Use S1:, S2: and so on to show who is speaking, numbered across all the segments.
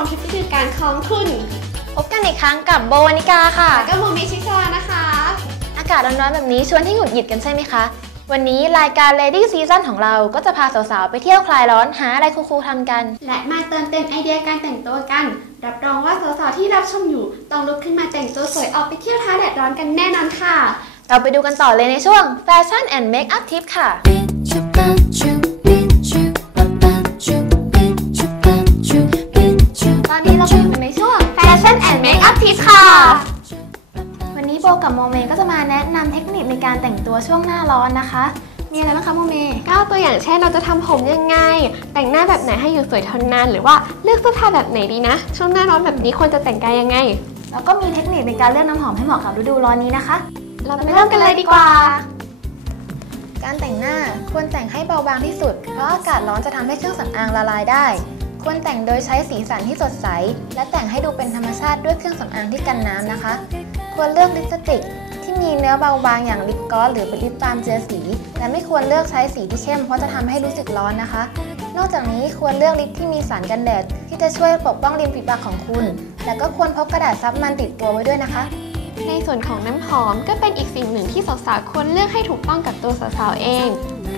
S1: อบครองทุกกิจการของคุณ
S2: พบกันอีกครั้งกับโบวานิกาค่ะ
S1: แล้วก็โมเมชิซานะคะ
S2: อากาศร้อนๆแบบนี้ชวนให้หงุดหงิดกันใช่ไหมคะ วันนี้รายการ Lady Season ของเราก็จะพาสาวๆ ไปเที่ยวคลายร้อนหาอะไรคูลๆทำกัน
S1: และมาเติมเต็มไอเดียการแต่งตัวกัน รับรองว่าสาวๆที่รับชมอยู่ต้องลุกขึ้นมาแต่งตัวสวยออกไปเที่ยวท้าแดดร้อนกันแน่นอนค่ะ
S2: เราไปดูกันต่อเลยในช่วง Fashion and Makeup Tip ค่ะ
S3: 비추
S2: อนนี้เราก็อยู่ในช่วง
S1: Fashion and Makeup Tip ค่ะ
S2: วันนี้โบกับโมเมก็จะมาแนะนำเทคนิคในการแต่งตัวช่วงหน้าร้อนนะคะ มีอะไรบ้างคะโมเม
S1: ก็ตัวอย่างเช่นเราจะทำผมยังไง แต่งหน้าแบบไหนให้อยู่สวยทนนาน หรือว่าเลือกเสื้อผ้าแบบไหนดีนะ ช่วงหน้าร้อนแบบนี้ควรจะแต่งกายยังไง
S2: แล้วก็มีเทคนิคในการเลือกน้ำหอมให้เหมาะกับฤดูร้อนนี้นะคะ
S1: เราไปเริ่มกันเลยดีกว่า
S2: การแต่งหน้าควรแต่งให้เบาบางที่สุด เพราะอากาศร้อนจะทำให้เครื่องสำอางละลายได้ ควรแต่งโดยใช้สีสันที่สดใส และแต่งให้ดูเป็นธรรมชาติด้วยเครื่องสำอางที่กันน้ำนะคะ ควรเลือกลิปสติกที่มีเนื้อเบาบางอย่างลิปกลอสหรือเป็นลิปบามเจือสีและไม่ควรเลือกใช้สีที่เข้มเพราะจะทำให้รู้สึกร้อนนะคะ นอกจากนี้ควรเลือกลิปที่มีสารกันแดด ที่จะช่วยปกป้องริมฝีปากของคุณ และก็ควรพกกระดาษซับมันติดตัวไว้ด้วยนะคะ
S1: ในส่วนของน้ำหอมก็เป็นอีกสิ่งหนึ่งที่สาวๆควรเลือกให้ถูกต้องกับตัวสาวๆเอง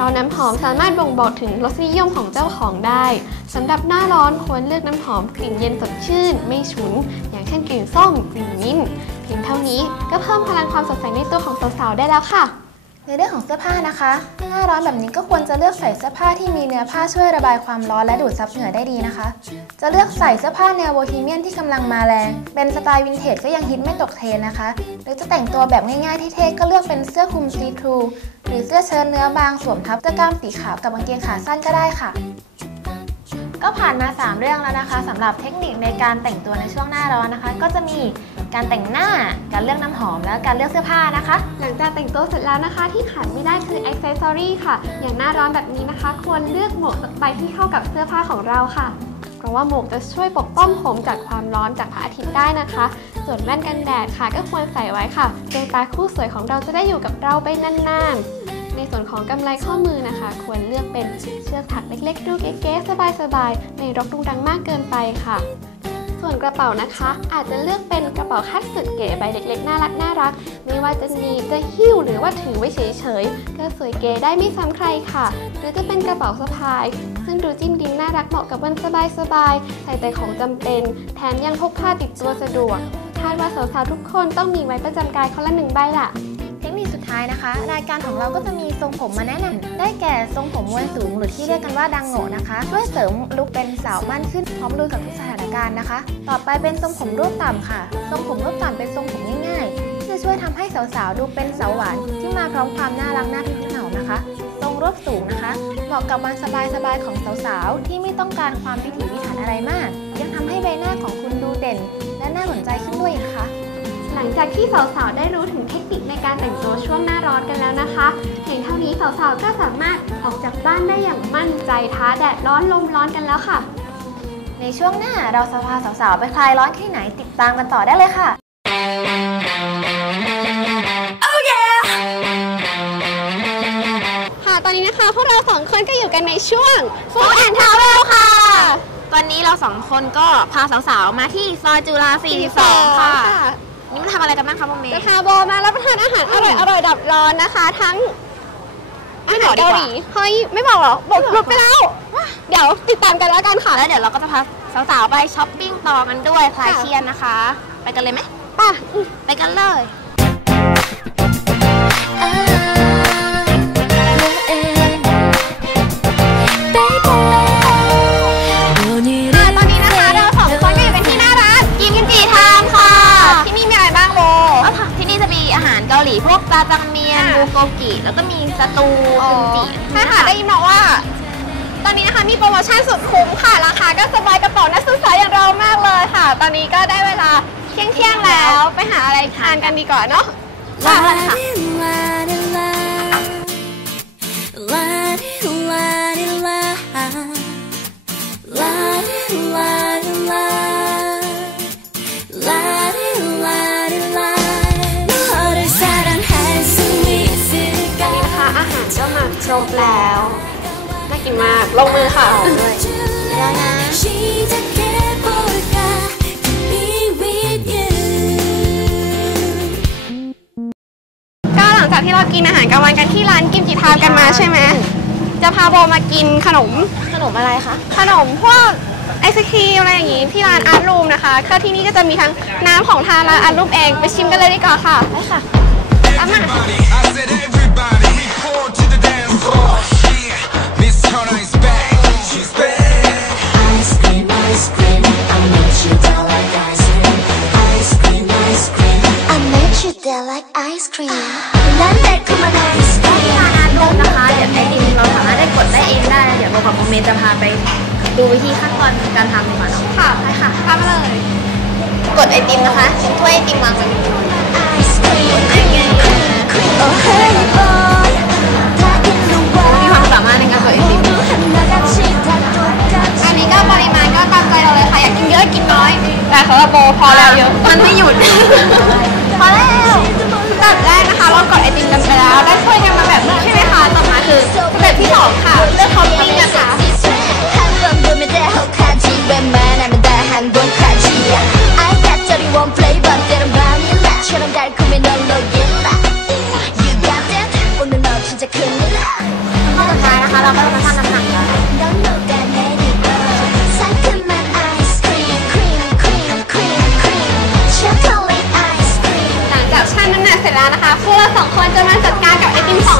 S1: ราะน้ำหอมสามารถบ่งบอกถึงรสนิยมของเจ้าของได้สำหรับหน้าร้อนควรเลือกน้ำหอมกลิ่นเย็นสดชื่น ไม่ฉุน อย่างเช่นกลิ่นส้มกลิ่นมิ้นท์เพียงเท่านี้ก็เพิ่มพลังความสดใสในตัวของสาวๆได้แล้วค่ะ
S2: ในเรื่องของเสื้อผ้านะคะหน้าร้อนแบบนี้ก็ควรจะเลือกใส่เสื้อผ้าที่มีเนื้อผ้าช่วยระบายความร้อนและดูดซับเหงื่อได้ดีนะคะ จะเลือกใส่เสื้อผ้าแนวโบฮีเมียนที่กำลังมาแรง เป็นสไตล์วินเทจก็ยังฮิตไม่ตกเทรนนะคะ หรือจะแต่งตัวแบบง่ายๆที่เท่ก็เลือกเป็นเสื้อคลุมซีทรูหรือเสื้อเชิ้ตเนื้อบางสวมทับเสื้อกล้ามสีขาวกับกางเกงขาสั้นก็ได้ค่ะ ก็ผ่านมา 3 เรื่องแล้วนะคะสำหรับเทคนิคในการแต่งตัวในช่วงหน้าร้อนนะคะ ก็จะมี การแต่งหน้า การเลือกน้ำหอม และการเลือกเสื้อผ้านะคะ
S1: หลังจากแต่งตัวเสร็จแล้วนะคะ ที่ขาดไม่ได้คือ a อ c เซสซอรี่ค่ะ อย่างหน้าร้อนแบบนี้นะคะ ควรเลือกหมวกสักใบที่เข้ากับเสื้อผ้าของเราค่ะ เพราะว่าหมวกจะช่วยปกป้องผมจากความร้อนจากพระอาทิตย์ได้นะคะ ส่วนแว่นกันแดดค่ะ ก็ควรใส่ไว้ค่ะดวงตาคู่สวยของเราจะได้อยู่กับเราไปนานๆ ในส่วนของกำไลข้อมือนะคะ ควรเลือกเป็นเชือกถักเล็กๆ ดูเก๋ๆสบายๆ ไม่รกรุงรังมากเกินไปค่ะ ส่วนกระเป๋านะคะ อาจจะเลือกเป็นกระเป๋าคาดสุดเก๋ใบเล็กๆ น่ารักน่ารัก ไม่ว่าจะหนีบจะหิ้วหรือว่าถือไว้เฉยๆ ก็สวยเก๋ได้ไม่ซ้ำใครค่ะ หรือจะเป็นกระเป๋าสะพาย ซึ่งดูจิ้มดินน่ารักเหมาะกับวันสบายๆ ใส่แต่ของจำเป็น แถมยังพกพาติดตัวสะดวก คาดว่าสาวๆทุกคนต้องมีไว้ประจำกายคนละหนึ่งใบล่ะ
S2: ท้ายนะคะ รายการของเราก็จะมีทรงผมมาแนะนำได้แก่ทรงผมมวลสูง หรือที่เรียกกันว่าดังโง่นะคะช่วยเสริมลุคเป็นสาวมั่นขึ้นพร้อมลุยกับทุกสถานการณ์นะคะ ต่อไปเป็นทรงผมรูปต่ำค่ะ ทรงผมรูปต่ำเป็นทรงผมง่ายๆที่จะช่วยทำให้สาวๆดูเป็นสาวหวานที่มาพร้อมความน่ารักน่าทึ่งเหนานะคะทรงรวบสูงนะคะ เหมาะกับวันสบายๆของสาวๆที่ไม่ต้องการความพิถีพิถันอะไรมาก ยังทำให้ใบหน้าของคุณดูเด่น และน่าสนใจขึ้นด้วยนะคะ
S1: ลังจากที่สาวๆ ได้รู้ถึงเทคนิคในการแต่งตัวช่วงหน้าร้อนกันแล้วนะคะเพียงเท่านี้สาวๆ ก็สามารถออกจากบ้านได้อย่างมั่นใจท้าแดดร้อนลมร้อนกันแล้วค่ะ
S2: ในช่วงหน้าเราจะพาสาวๆ ไปคลายร้อนที่ไหนติดตามกันต่อได้เลยค่ะ
S1: ค่ะ ตอนนี้นะคะพวกเราสองคนก็อยู่กันในช่วง Food and Travel ค่ะ
S2: วันนี้เราสองคนก็พาสาวๆ มาที่ซอยจุฬา42 ค่ะนี่มาทำอะไรกันบ้างคะโมเม
S1: จะพาโบมารับประทานอาหารอร่อยอร่อยดับร้อนนะคะ ทั้งอาหารเกาหลีเฮ้ยไม่บอกหรอบอกหลุดไปแล้ว เดี๋ยวติดตามกันแล้วกันค่ะ
S2: แล้วเดี๋ยวเราก็จะพาสาวๆไปช้อปปิ้งต่อกันด้วยคลาย
S1: ค่ะ
S2: เครียดนะคะ ไปกันเลยไหม
S1: ป่ะ
S2: ไปกันเลย
S1: ส
S4: ตูกึมจิ
S1: ใช่ค่ะได้ยินมาว่า ตอนนี้นะคะมีโปรโมชั่นสุดคุ้มค่ะ ราคาก็สบายกระเป๋านักศึกษาอย่างเรามากเลยค่ะ ตอนนี้ก็ได้เวลาเที่ยงเที่ยงๆแล้ว ไปหาอะไรทานกันดีกว่าเนาะ
S4: ลาเลยค่ะ
S1: นะคะ รบแล้ว น่ากินมาก ลงมือค่ะ
S4: แล้วนะ
S1: ก็หลังจากที่เรากินอาหารกลางวันกันที่ร้านกิมจิทามกันมาใช่ไหม จะพาโบมากินขนม
S4: ขนมอะไรคะ
S1: ขนมพวกไอศครีมอะไรอย่างงี้ที่ร้านอาร์ตรูมนะคะก็ที่นี่ก็จะมีทั้งน้ำของทางร้านอาร์ตรูมเอง ไปชิมกันเลยดีกว่าค่ะ ไปค่ะตามมา
S3: They're ร็กคือมัไอศค
S4: รีมทานน้นะคะ เดี๋ยวไอติมเราสามารถได้กดได้เองได้ เดี๋ยวโมกับโมเมจะพาไปดูวิธีขั้นตอนการทำดีกว่าเนาะ
S1: ค่ะไปค่ะพาเลย
S4: กดไอติมนะคะถ้วยไอติมวางไว้
S3: ไอศครีมไอ
S4: ศครีมโอ้เฮ้ย ในงานเปิดไอติม
S1: อันนี้ก็ปริมาณก็ตามใจเราเลยค่ะ อยากกินเยอะกินน้อย แต่สำหรับโบพอแล้วเยอะ
S4: มันไม่หยุด
S1: ก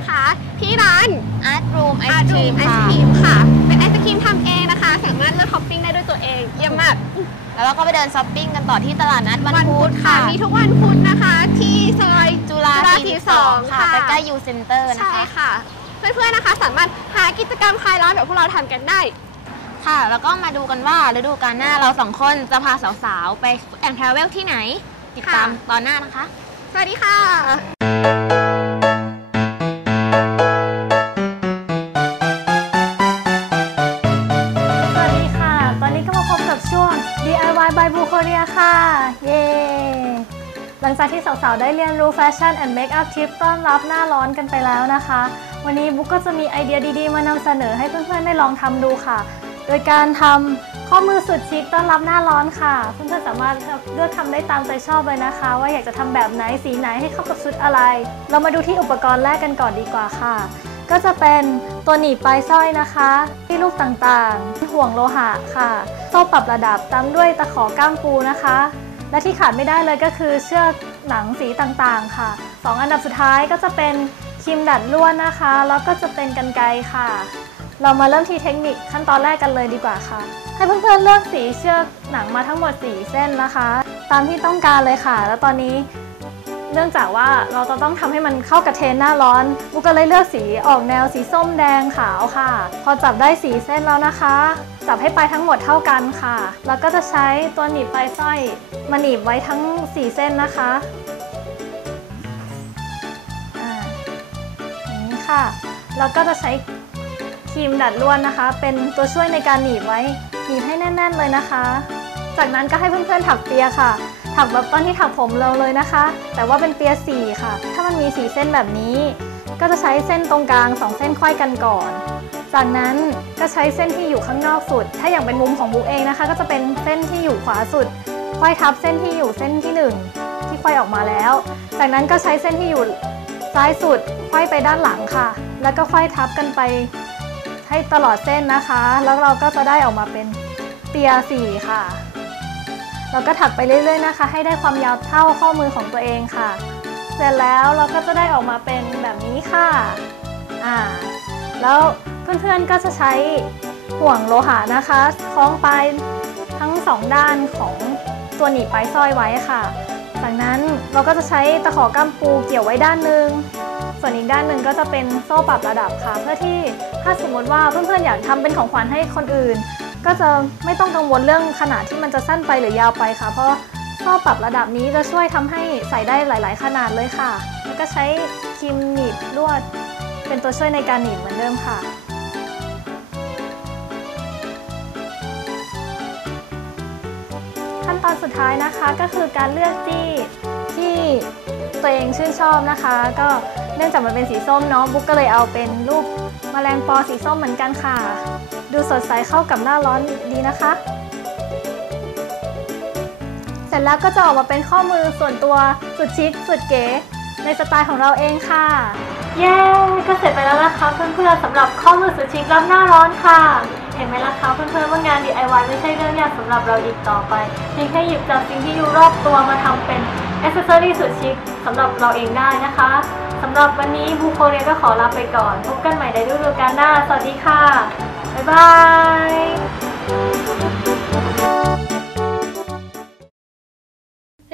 S1: นๆนะคะ ที่ร้าน
S4: อาร์ตรูมไอ
S1: อา
S4: ศ
S1: ร์
S4: ค
S1: รู
S4: รี
S1: ม
S4: ม
S1: ไอศ
S4: ค่ะ
S1: ครีมค่ะ เป็นไอศครีมทำเองนะคะ สามารถเลือกท็อปปิ้งได้ด้วยตัวเอง เยี่ยมมาก
S4: แล้วเราก็ไปเดินช้อปปิ้งกันต่อที่ตลาดนัดวันพุธค่ะ
S1: มีทุกวันพุธนะคะ ที่ซอย
S4: จุฬา
S1: สี่สอง
S4: 42ค่ะใกล้ๆยูเซ็นเตอร์นะ
S1: ใช่
S4: คะ
S1: ค่ะ เพื่อนๆนะคะ สามารถหากิจกรรมคลายร้อนแบบพวกเราทำกันได้
S4: ค่ะ แล้วก็มาดูกันว่าฤดูกาลหน้าเราสองคนจะพาสาวๆ ไปแอนทราเวลที่ไหน ติดตาม
S1: ค่ะ
S4: ตอนหน้านะคะ
S1: สวัสดีค่ะ
S5: พบกับช่วง DIY by b u k o r e a ค่ะ เย้ หลังจากที่สาวๆ ได้เรียนรู้แฟชั่น and makeup Tip ต้อนรับหน้าร้อนกันไปแล้วนะคะ วันนี้บุ๊กก็จะมีไอเดียดีๆ มานำเสนอให้เพื่อนๆ ได้ลองทำดูค่ะ โดยการทำข้อมือสุดชิคต้อนรับหน้าร้อนค่ะ เพื่อนๆ สามารถเลือกทำได้ตามใจชอบเลยนะคะ ว่าอยากจะทำแบบไหนสีไหนให้เข้ากับชุดอะไร เรามาดูที่อุปกรณ์แรกกันก่อนดีกว่าค่ะ ก็จะเป็นตัวหนีบปลายสร้อยนะคะ ที่รูปต่างๆ ห่วงโลหะค่ะ โซ่ปรับระดับตามด้วยตะขอก้ามปูนะคะ และที่ขาดไม่ได้เลยก็คือเชือกหนังสีต่างๆค่ะสองอันดับสุดท้ายก็จะเป็นครีมดัดลวดนะคะ แล้วก็จะเป็นกันไกค่ะ เรามาเริ่มที่เทคนิคขั้นตอนแรกกันเลยดีกว่าค่ะ ให้เพื่อนๆเลือกสีเชือกหนังมาทั้งหมด 4 เส้นนะคะ ตามที่ต้องการเลยค่ะ แล้วตอนนี้ เนื่องจากว่าเราจะต้องทำให้มันเข้ากับเทรนหน้าร้อนบุกก็เลยเลือกสีออกแนวสีส้มแดงขาวค่ะ พอจับได้สีเส้นแล้วนะคะ จับให้ปลายทั้งหมดเท่ากันค่ะ แล้วก็จะใช้ตัวหนีบปลายสร้อยมาหนีบไว้ทั้ง 4 เส้นนะคะอ่าอย่างนี้ค่ะ แล้วก็จะใช้ครีมดัดลวดนะคะ เป็นตัวช่วยในการหนีบไว้หนีบให้แน่น ๆ เลยนะคะ จากนั้นก็ให้เพื่อนๆถักเปียค่ะ ถักแบบตอนที่ถักผมเราเลยนะคะ แต่ว่าเป็นเปียสี่ค่ะ ถ้ามันมีสีเส้นแบบนี้ ก็จะใช้เส้นตรงกลางสองเส้นไขว้กันก่อน จากนั้นก็ใช้เส้นที่อยู่ข้างนอกสุด ถ้าอย่างเป็นมุมของบุ๊กเองนะคะ ก็จะเป็นเส้นที่อยู่ขวาสุดไขว้ทับเส้นที่อยู่เส้นที่หนึ่งที่ไขว้ออกมาแล้ว จากนั้นก็ใช้เส้นที่อยู่ซ้ายสุดไขว้ไปด้านหลังค่ะ แล้วก็ค่อยทับกันไปให้ตลอดเส้นนะคะ แล้วเราก็จะได้ออกมาเป็นเปียสี่ค่ะ เราก็ถักไปเรื่อยๆนะคะ ให้ได้ความยาวเท่าข้อมือของตัวเองค่ะ เสร็จแล้วเราก็จะได้ออกมาเป็นแบบนี้ค่ะอ่าแล้วเพื่อนๆก็จะใช้ห่วงโลหะนะคะคล้องปลายทั้งสองด้านของตัวหนีบปลายสร้อยไว้ค่ะ จากนั้นเราก็จะใช้ตะขอก้ามปูเกี่ยวไว้ด้านหนึ่งส่วนอีกด้านหนึ่งก็จะเป็นโซ่ปรับระดับค่ะ เพื่อที่ถ้าสมมติว่าเพื่อนๆอยากทำเป็นของขวัญให้คนอื่น ก็จะไม่ต้องกังวลเรื่องขนาดที่มันจะสั้นไปหรือยาวไปค่ะ เพราะโซ่ปรับระดับนี้จะช่วยทำให้ใส่ได้หลาย ๆ ขนาดเลยค่ะ แล้วก็ใช้ครีมหนีบลวด เป็นตัวช่วยในการหนีบเหมือนเดิมค่ะขั้นตอนสุดท้ายนะคะก็คือการเลือกจี้ที่ตัวเองชื่นชอบนะคะ ก็เนื่องจากมันเป็นสีส้มเนาะบุ๊กก็เลยเอาเป็นรูปแมลงปอสีส้มเหมือนกันค่ะ ดูสดใสเข้ากับหน้าร้อนดีนะคะ เสร็จแล้วก็จะออกมาเป็นข้อมือส่วนตัวสุดชิคสุดเก๋ในสไตล์ของเราเองค่ะ เย้ ก็เสร็จไปแล้วนะคะเพื่อนๆสำหรับข้อมือสุดชิครับหน้าร้อนค่ะ เห็นไหมล่ะคะเพื่อนๆว่างาน DIY ไม่ใช่เรื่องยากสำหรับเราอีกต่อไปเพียงแค่หยิบจากสิ่งที่อยู่รอบตัวมาทำเป็นอ c เซสซอรี่สุดชิคสำหรับเราเองได้นะคะสำหรับวันนี้บูโคเรียก็ขอลาไปก่อน พบกันใหม่ในฤดูกาลหน้า สวัสดีค่ะ บ๊ายบาย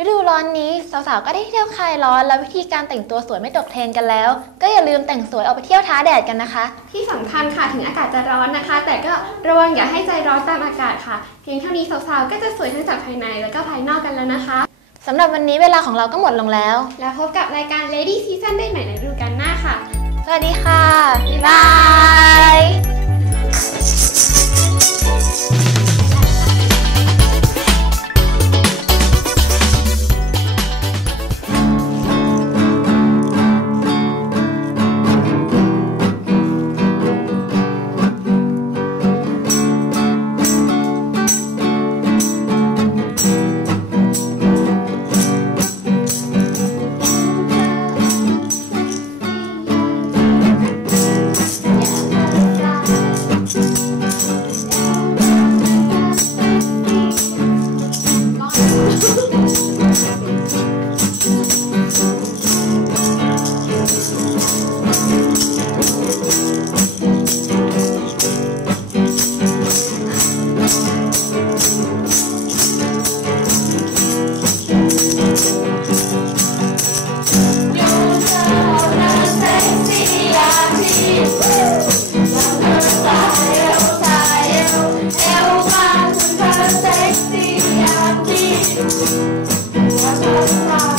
S2: ฤดูร้อนนี้สาวๆ ก็ได้เที่ยวคลายร้อน และวิธีการแต่งตัวสวยไม่ตกเทรนด์กันแล้ว ก็อย่าลืมแต่งสวยออกไปเที่ยวท้าแดดกันนะคะ
S1: ที่สำคัญค่ะถึงอากาศจะร้อนนะคะ แต่ก็ระวังอย่าให้ใจร้อนตามอากาศค่ะ เพียงเท่านี้สาวๆ ก็จะสวยทั้งจากภายในแล้วก็ภายนอกกันแล้วนะคะ
S2: สำหรับวันนี้เวลาของเราก็หมดลงแล้ว
S1: แล้วพบกับรายการ Lady Season ได้ใหม่ในฤดูกาลหน้าค่ะ
S2: สวัสดีค่ะ บ๊ายบาย Thank you.